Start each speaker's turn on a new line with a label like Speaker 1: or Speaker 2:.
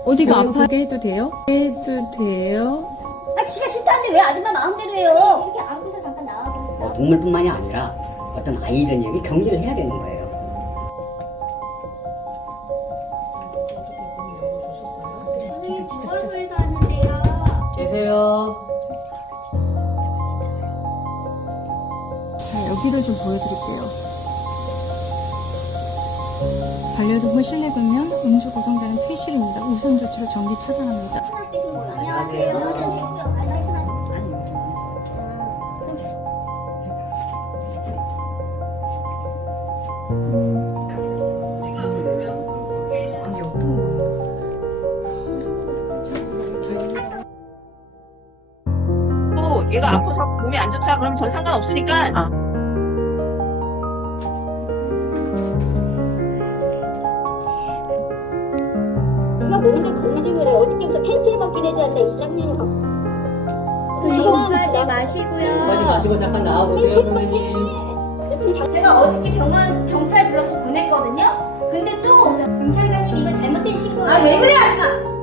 Speaker 1: 어디가 아프게 해도 돼요? 해도 돼요?
Speaker 2: 아, 지가 싫다는데 왜 아줌마 마음대로 해요? 이렇게 아무데나 잠깐 나와보니까.
Speaker 3: 동물뿐만이 아니라 어떤 아이든 여기 경계를 해야 되는 거예요.
Speaker 2: 서울에서 왔는데요.
Speaker 3: 계세요.
Speaker 1: 자, 여기를 좀 보여드릴게요. 반려동물 실내동면 음주 구성자는 퇴실입니다. 우선 조치로 정기 차단합니다.
Speaker 2: 되신 거예요.
Speaker 3: 안녕하세요.
Speaker 2: 저는 되고요. 말씀하세요.
Speaker 3: 아니, 요즘 안 했어.
Speaker 1: 이게 어떤 거예요?
Speaker 4: 또 얘가 아파서 몸이 안 좋다 그러면 전 상관없으니까
Speaker 2: 엄마 몸이 건드리면 어저께부터 팬티를 벗긴 해줘야 한다. 이 쌍년이
Speaker 5: 공부하지 마시고요.
Speaker 3: 빨리 마시고 잠깐 나와보세요, 선생님.
Speaker 2: 제가 어저께 경찰 불러서 보냈거든요. 근데 또
Speaker 5: 경찰관님 이거 잘못된 신고예요.
Speaker 2: 아, 왜 그래 아줌마?